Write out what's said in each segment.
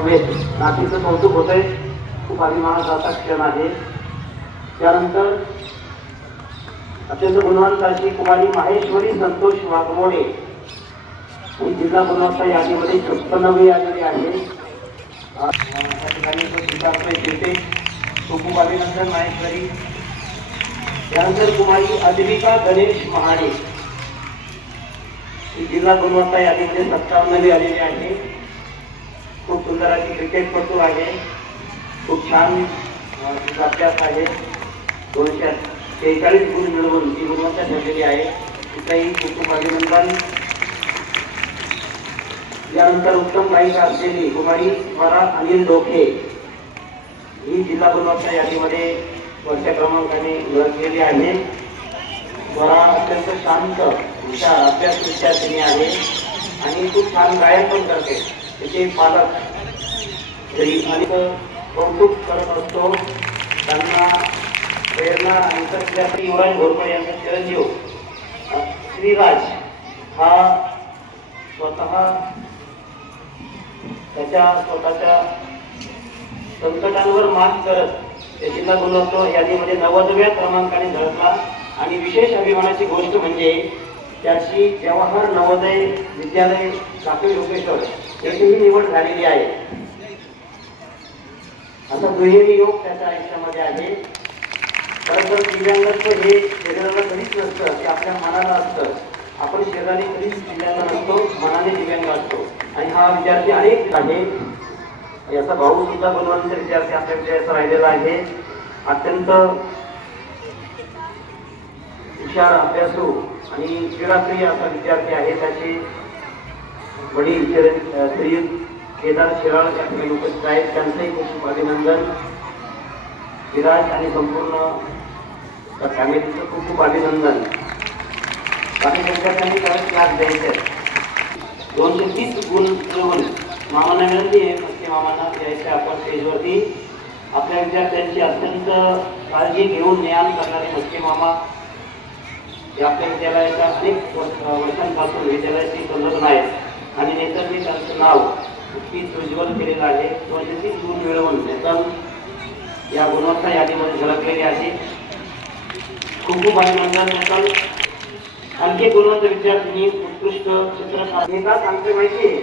समवेत नातीचं कौतुक होत आहे खूप अभिमानाचा असा क्षण आहे. त्यानंतर अत्यंत गुणवंत अशी कुमारी माहेश्वरी संतोष वाघमोडे. ही जिल्हा गुणवत्ता यादीमध्ये छप्पन्नवी आलेली आहे. अं, ठिकाणी उपस्थित असलेले माहेश्वरी. त्यानंतर कुमारी अद्विका गणेश महाडे. ही जिल्हा गुणवत्ता यादीमध्ये सत्तावन्नवी आलेली आहे. सुंदराची क्रिकेटपटू आहे. खूप छान तिचा अभ्यास आहे. दोनशे शेहेचाळीस गुण मिळवून ती गुणवत्ता ठरलेली आहे. तिथंही खूप खूप अभिनंदन. यानंतर उत्तम गायिका असलेली कुमारी स्वरा अनिल डोके ही जिल्हा गुणवत्ता यादीमध्ये वरच्या क्रमांकाने गेली आहे. स्वरा अत्यंत शांत अभ्यास विद्यार्थिनी आहे. आणि खूप छान गायन पण करते. त्याचे पालक कौतुक करत असतो. त्यांना प्रेरणा आणि विद्यार्थी युवराज घोरपडे यांचा चिरंजीव. श्रीराज हा स्वतः त्याच्या स्वतःच्या संकटांवर मात करत जिल्हा गुणवत्ता यादीमध्ये नव्वदव्या क्रमांकाने झळकला. आणि विशेष अभिमानाची गोष्ट म्हणजे त्याची जवाहर नवोदय विद्यालय साखळी लोकेश्वर याचीही निवड झालेली आहे. असा दुहेरी योग त्याच्या आयुष्यामध्ये आहे. खरं तर दिव्यांगाचं हे शरीराला कधीच नसतं ते आपल्या मनाला असतं. आपण शरीराने कधीच दिव्यांग नसतो मनाने दिव्यांग असतो. आणि हा विद्यार्थी अनेक आहे. याचा भाऊ सुद्धा गुणवंत विद्यार्थी आपल्या विद्यार्थ्याचा राहिलेला आहे. अत्यंत हुशार अभ्यासू आणि क्रीडाप्रिय असा विद्यार्थी आहे. त्याचे वडील चिरं- केदार शिराळ या ठिकाणी उपस्थित आहेत. त्यांचंही खूप खूप अभिनंदन. विराज आणि संपूर्ण त्या फॅमिलीचं खूप खूप अभिनंदन. बाकी विद्यार्थ्यांनी काही क्लास द्यायचे दोन दोनशे तीस गुण मिळवून मामांना विनंती आहे मस्के मामांना द्यायचे आपण स्टेजवरती आपल्या विद्यार्थ्यांची अत्यंत काळजी घेऊन ज्ञान करणारे मस्के मामा. हे आपल्या विद्यालयाच्या अनेक वर्षांपासून विद्यालयाची संलग्न आहेत. आणि नैसर्गिक त्यांचं नाव नक्कीच उज्ज्वल केलेलं आहे दोनशे तीस गुण मिळवून नेतन या गुणवत्ता यादीमध्ये झळकलेली आहे. खूप खूप अभिनंदन नेतन आणखी गुणवंत विद्यार्थ्यांनी उत्कृष्ट चित्रकार हे का सांगते माहिती आहे?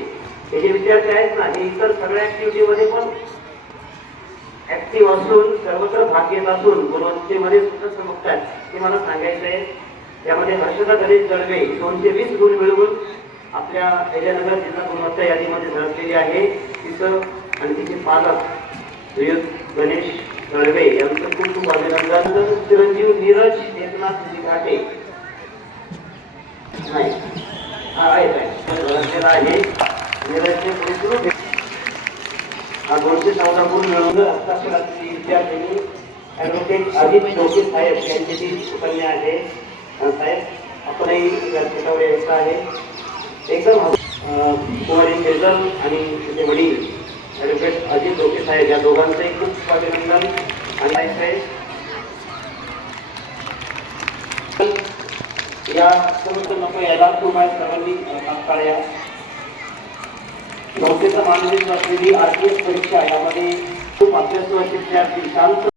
हे जे विद्यार्थी आहेत ना हे इतर सगळ्या ऍक्टिव्हिटीमध्ये पण ऍक्टिव्ह असून सर्वत्र भाग घेत असून गुणवत्तेमध्ये सुद्धा चमकतात. हे मला सांगायचं आहे त्यामध्ये हर्षदा गणेश दळवे दोनशे वीस गुण मिळवून आपल्या अहिल्यानगर जिल्हा गुणवत्ता यादीमध्ये झळकलेली आहे. तिचं आणि तिचे पालक गणेश दळवे यांचं खूप खूप अभिनंदन. चिरंजीव नीरज एकनाथ घाटे. नाही. हा आहे आहे झळकलेला आहे. नीरजचे हा दोनशे चौदा गुण मिळवून हस्ताक्षराची ॲडव्होकेट अजित डोके साहेब यांची ती आहे. साहेब आपणही व्यासपीठावर यायचं आहे. एकदम कुमारी केजल आणि तिचे वडील ॲडव्होकेट अजित डोके साहेब या दोघांचंही खूप अभिनंदन आणि साहेब या समस्त नको यायला तुम्हाला सर्वांनी तात्काळ संस्थेचा मानवी असलेली आर पी एस परीक्षा यामध्ये खूप अभ्यास विद्यार्थी शांत